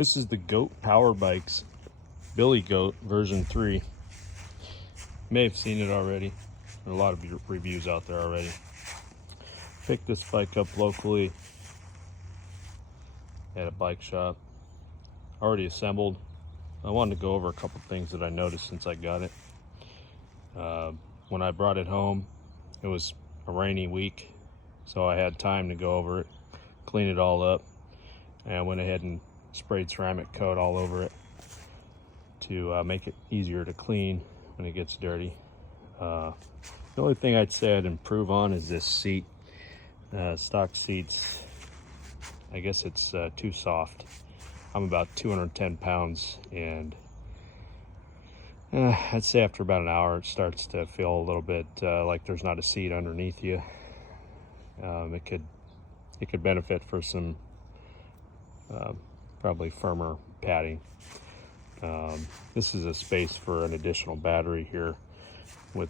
This is the Goat Power Bikes Billy Goat version 3. You may have seen it already. There are a lot of reviews out there already. Picked this bike up locally at a bike shop. Already assembled. I wanted to go over a couple things that I noticed since I got it. When I brought it home, it was a rainy week, so I had time to go over it, clean it all up, and I went ahead and sprayed ceramic coat all over it to make it easier to clean when it gets dirty. The only thing I'd say I'd improve on is this seat. Stock seats, I guess it's too soft. I'm about 210 pounds, and I'd say after about an hour it starts to feel a little bit like there's not a seat underneath you. It could benefit for some probably firmer padding. This is a space for an additional battery here with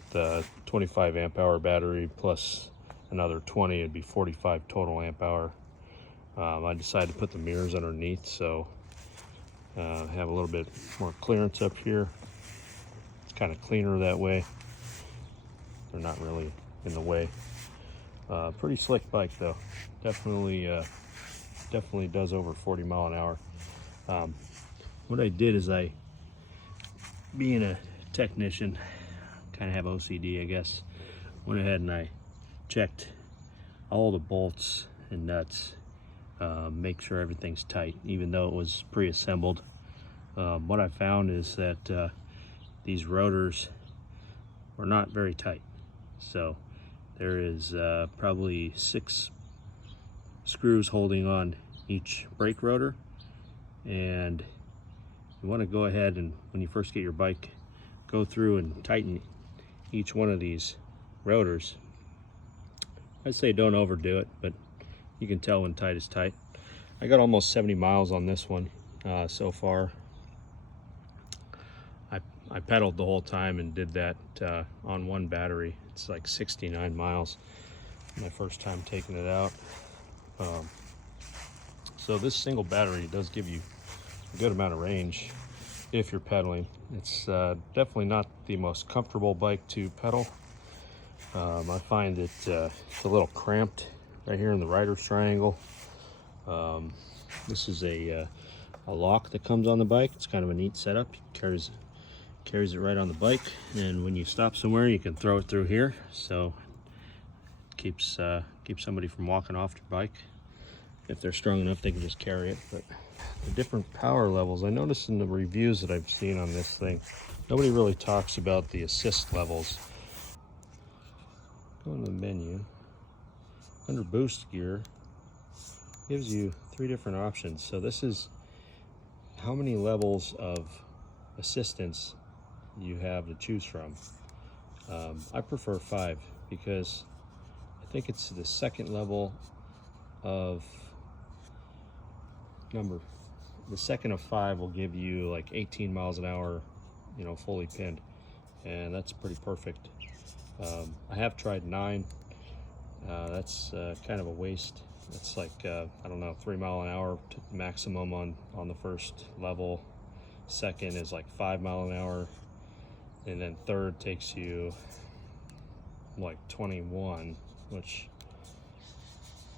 25 amp hour battery plus another 20. It'd be 45 total amp hour. I decided to put the mirrors underneath, so have a little bit more clearance up here. It's kind of cleaner that way. They're not really in the way. Pretty slick bike though. Definitely does over 40 mile an hour. What I did is, being a technician, kind of have OCD, I guess, went ahead and I checked all the bolts and nuts, make sure everything's tight, even though it was pre-assembled. What I found is that these rotors were not very tight. So there is probably 6 screws holding on each brake rotor, and you want to go ahead and, when you first get your bike, go through and tighten each one of these rotors. I'd say don't overdo it, but you can tell when tight is tight. I got almost 70 miles on this one so far. I pedaled the whole time and did that on one battery. It's like 69 miles. My first time taking it out. So this single battery does give you a good amount of range if you're pedaling. It's definitely not the most comfortable bike to pedal. I find it it's a little cramped right here in the rider's triangle. This is a lock that comes on the bike. It's kind of a neat setup. It carries it right on the bike, and when you stop somewhere you can throw it through here, so it keeps somebody from walking off their bike. If they're strong enough, they can just carry it. But the different power levels, I noticed in the reviews that I've seen on this thing, nobody really talks about the assist levels. Go into the menu. Under boost gear, gives you 3 different options. So this is how many levels of assistance you have to choose from. I prefer 5 because I think it's the second level of the second of 5 will give you like 18 miles an hour, you know, fully pinned, and that's pretty perfect. I have tried 9. That's kind of a waste. It's like I don't know, 3 mile an hour to maximum on the first level. Second is like 5 mile an hour, and then third takes you like 21, which,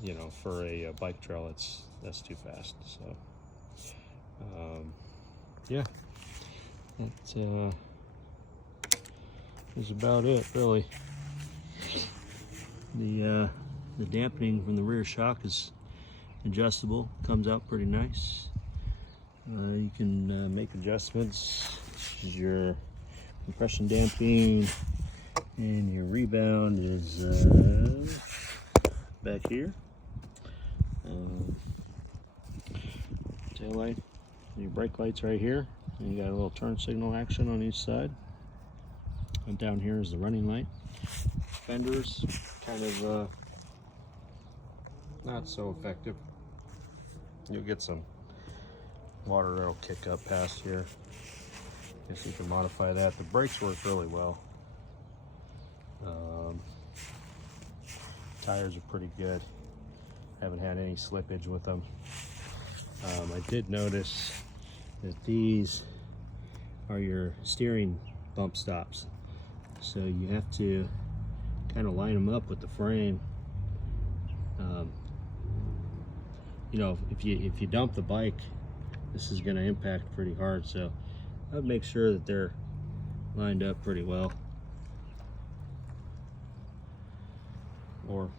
you know, for a bike trail, that's too fast. So yeah, that is about it, really. The dampening from the rear shock is adjustable, comes out pretty nice. You can make adjustments. This is your compression damping, and your rebound is back here. Tail light, your brake lights right here, and you got a little turn signal action on each side. And down here is the running light. Fenders, kind of not so effective. You'll get some water that'll kick up past here. Guess you can modify that. The brakes work really well. Tires are pretty good. Haven't had any slippage with them. I did notice that these are your steering bump stops, so you have to kind of line them up with the frame. You know, if you dump the bike, this is going to impact pretty hard, so I'd make sure that they're lined up pretty well. Or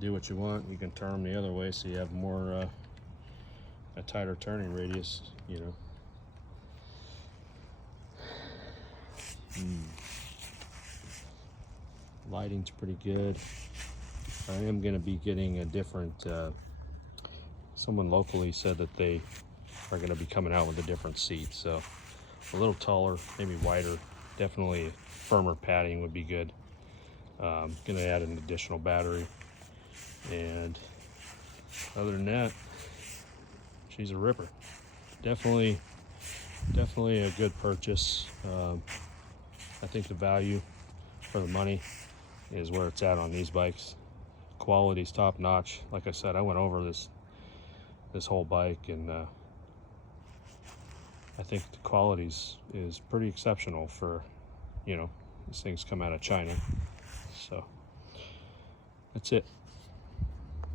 do what you want, you can turn them the other way so you have more a tighter turning radius, you know. Lighting's pretty good. I am going to be getting a different, someone locally said that they are going to be coming out with a different seat, so a little taller, maybe wider, definitely firmer padding would be good. Going to add an additional battery, and other than that, she's a ripper. Definitely a good purchase. I think the value for the money is where it's at on these bikes. Quality's top notch. Like I said, I went over this whole bike, and I think the quality is pretty exceptional for, you know, these things come out of China. So that's it.